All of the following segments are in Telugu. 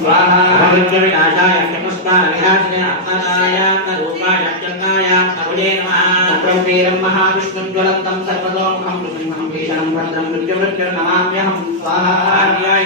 प्रणमाम्यहं स्वाहा विनाशाय चतुष्पालविनाशिने अर्थनाय रूपाय चन्नाय तमुजे नमः तत्रं वीरं महाविष्णुं ज्वलन्तं सर्वतोमुखं नृसिंहं भीषणं भद्रं मृत्युमृत्युर्नमाम्यहं स्वाहा आर्याय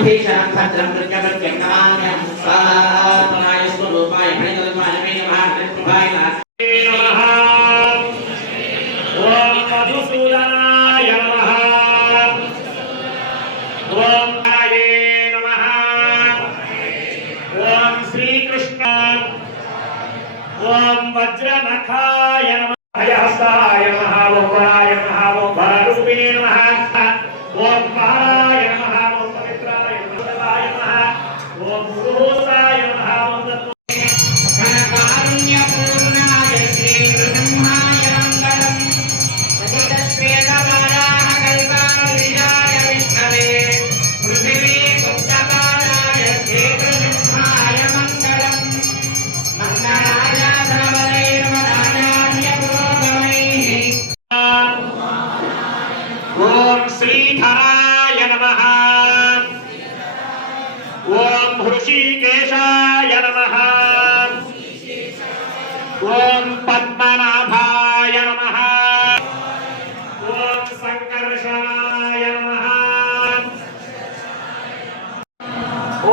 శ్రీలక్ష్మీ సంభీషణం భద్రం మృత్యుమృత్యుర్నమామ్యహం స్వాహాయ స్వరూపాయ మణితల్పాయ నమః కృష్ణాయ నమః ఓం మధుసూదనాయ నమః ఓం నమః ఓం శ్రీకృష్ణ ఓం వజ్రనఖాయ నమః హయహస్తాయ నమః ఓం వరాయ నమః ఓం వరరూపిణే నమః ఓం ఓం పద్మనాభాయ నమ. ఓం సంకర్షణాయ నమ.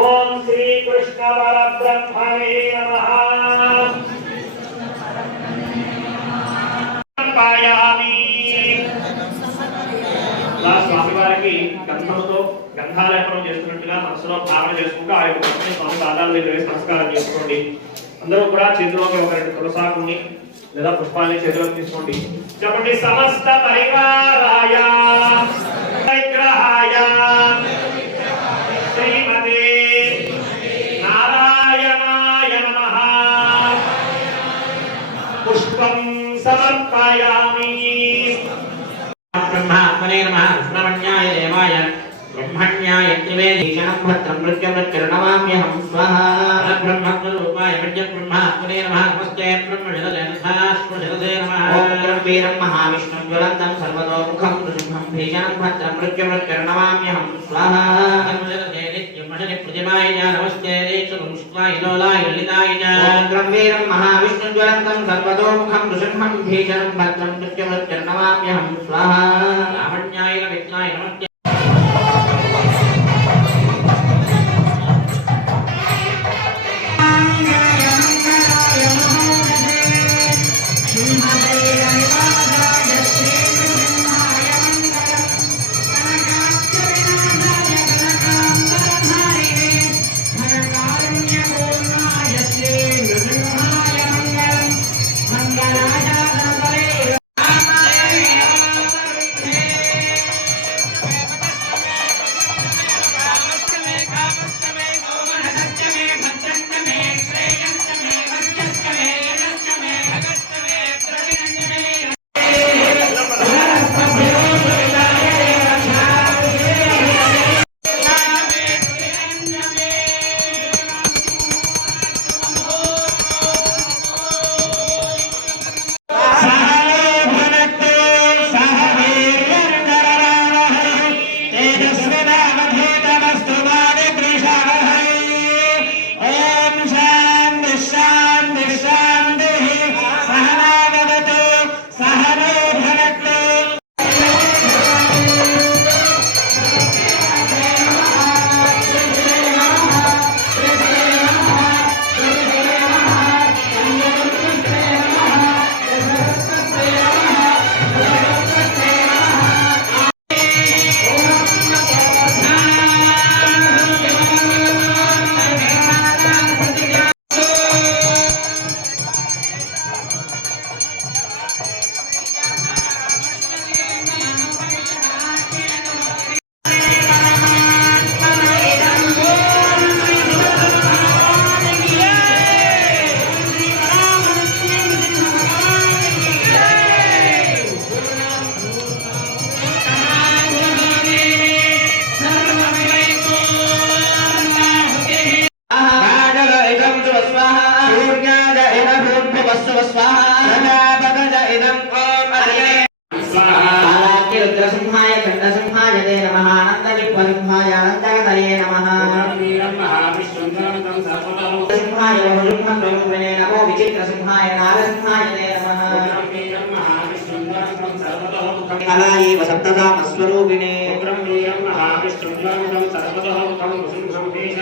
ఓం శ్రీకృష్ణ పరబ్రహ్మణే నమ. పాయామి ఇలా స్వామివారికి గంధంతో గంధాలేపనం చేస్తున్నట్టుగా మనసులో భావన చేసుకుంటూ ఆ యొక్క స్వామి పాదాల దగ్గర నమస్కారం చేసుకోండి. అందరూ కూడా చేతిలోకి ఒక రెండు తులసాకుని లేదా పుష్పాన్ని చేతిలోకి తీసుకోండి. చెప్పండి సమస్త పరివారాయ విగ్రహాయ శ్రీమతే నారాయణాయ నమః. పుష్పం సమర్పయామి. బ్రహ్మాత్మనే నమః. కృష్ణమణ్యాయ దేవాయ బ్రహ్మణ్యాయ త్రివేదీశనత్రం మృత్యుమృత్యుర్ణమామ్యహం స్వాహ బ్రహ్మస్వరూపాయ మృత్యుర్బ్రహ్మాత్మనే నమః నమస్తే బ్రహ్మణిదలే నమః ఓం వీరం మహావిష్ణుం జ్వలంతం సర్వతోముఖం నృసింహం భీషణం భద్రం మృత్యుమృత్యుర్ణమామ్యహం స్వాహ ప్రతిమాయ నమస్తే రేక్షుంష్ట్వాయ లోలాయ లలితాయ ఓం నమస్తే అలాగే రుద్రసింహాయ ఖండసింహాయ దే నమ ఆనందలింహసింహాయ అనంతకరే నమ. సింహాయ బహులింహం నమో విచిత్రసింహాయ నారసింహాయ దే నమ. అలాగే సప్తధామ మహావిష్ణుం సర్వతో కుసుం సంవేశ